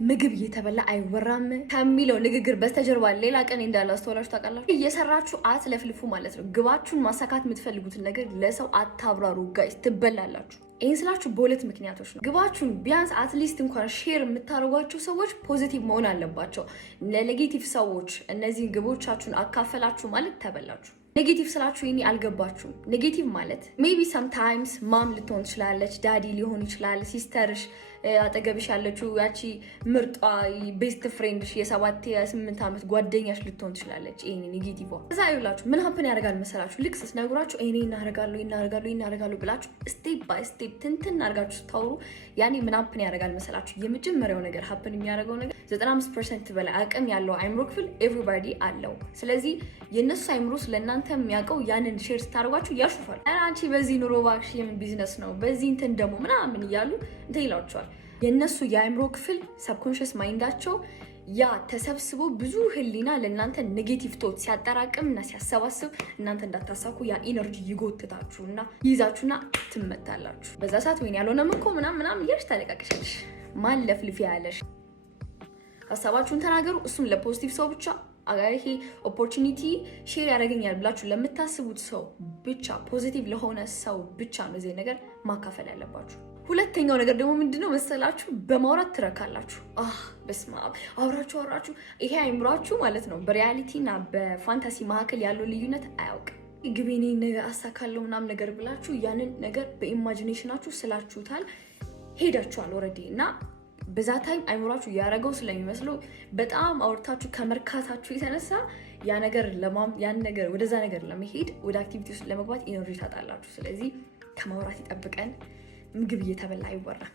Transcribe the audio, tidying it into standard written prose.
ምግብ እየተበላ አይወራም ከሚለው ንግግር በስተጀርባ ሌላ ቀን እንዳላስተዋላችሁ ታውቃላችሁ። እየሰራችሁ አትለፍልፉ ማለት ነው። ግባችሁን ማሳካት የምትፈልጉትን ነገር ለሰው አታብራሩ ጋይስ፣ ትበላላችሁ። ይህን ስላችሁ በሁለት ምክንያቶች ነው። ግባችሁን ቢያንስ አትሊስት እንኳን ሼር የምታደርጓቸው ሰዎች ፖዚቲቭ መሆን አለባቸው። ለኔጌቲቭ ሰዎች እነዚህን ግቦቻችሁን አካፈላችሁ ማለት ተበላችሁ። ኔጌቲቭ ስላችሁ ይሄኔ አልገባችሁም። ኔጌቲቭ ማለት ሜቢ ሰምታይምስ ማም ልትሆን ትችላለች፣ ዳዲ ሊሆን ይችላል፣ ሲስተርሽ አጠገብሽ ያለችው ያቺ ምርጧ ቤስት ፍሬንድሽ የ7 የ8 ዓመት ጓደኛሽ ልትሆን ትችላለች። ይሄኔ ኔጌቲቭ እዛ ይውላችሁ ምን ሀፕን ያደርጋል መሰላችሁ? ልክ ስትነግሯችሁ ይሄኔ እናደርጋለሁ ብላችሁ ስቴፕ ባይ ስቴፕ ትንትን አድርጋችሁ ስታወሩ ያኔ ምን ሀፕን ያደርጋል መሰላችሁ? የመጀመሪያው ነገር ሀፕን የሚያደርገው ነገር 95% በላይ አቅም ያለው አይምሮ ክፍል ኤቭሪባዲ አለው። ስለዚህ የነሱ አይምሮ ስለእናንተ የሚያውቀው ያንን ሼር ስታደርጓችሁ ያሹፋል። አንቺ በዚህ ኑሮ ባክሽ የምን ቢዝነስ ነው በዚህ እንትን ደግሞ ምናምን እያሉ እንትን ይላቸዋል። የእነሱ የአይምሮ ክፍል ሰብኮንሽስ ማይንዳቸው ያ ተሰብስቦ ብዙ ህሊና ለእናንተ ኔጌቲቭ ቶት ሲያጠራቅም እና ሲያሰባስብ እናንተ እንዳታሳኩ ያ ኢነርጂ ይጎትታችሁ እና ይይዛችሁና ትመታላችሁ። በዛ ሰዓት ወይኔ ያልሆነም እኮ ምናምን እያልሽ ታለቃቅሻለሽ። ማን ለፍልፊ ያለሽ ሀሳባችሁን ተናገሩ። እሱም ለፖዚቲቭ ሰው ብቻ ይሄ ኦፖርቹኒቲ ሼር ያደርገኛል ብላችሁ ለምታስቡት ሰው ብቻ፣ ፖዚቲቭ ለሆነ ሰው ብቻ ነው እዚህ ነገር ማካፈል ያለባችሁ። ሁለተኛው ነገር ደግሞ ምንድነው መሰላችሁ? በማውራት ትረካላችሁ። በስመ አብ አውራችሁ ይሄ አይምሯችሁ ማለት ነው በሪያሊቲና በፋንታሲ መካከል ያለው ልዩነት አያውቅም። ግቤኔ ነገር አሳካለው ምናምን ነገር ብላችሁ ያንን ነገር በኢማጂኔሽናችሁ ስላችሁታል፣ ሄዳችኋል ኦልሬዲ እና በዛ ታይም አይምሯችሁ ያረገው ስለሚመስለው በጣም አውርታችሁ ከመርካታችሁ የተነሳ ያን ነገር ወደዛ ነገር ለመሄድ ወደ አክቲቪቲ ውስጥ ለመግባት ኢነርጂ ታጣላችሁ። ስለዚህ ከማውራት ይጠብቀን። ምግብ እየተበላ አይወራም።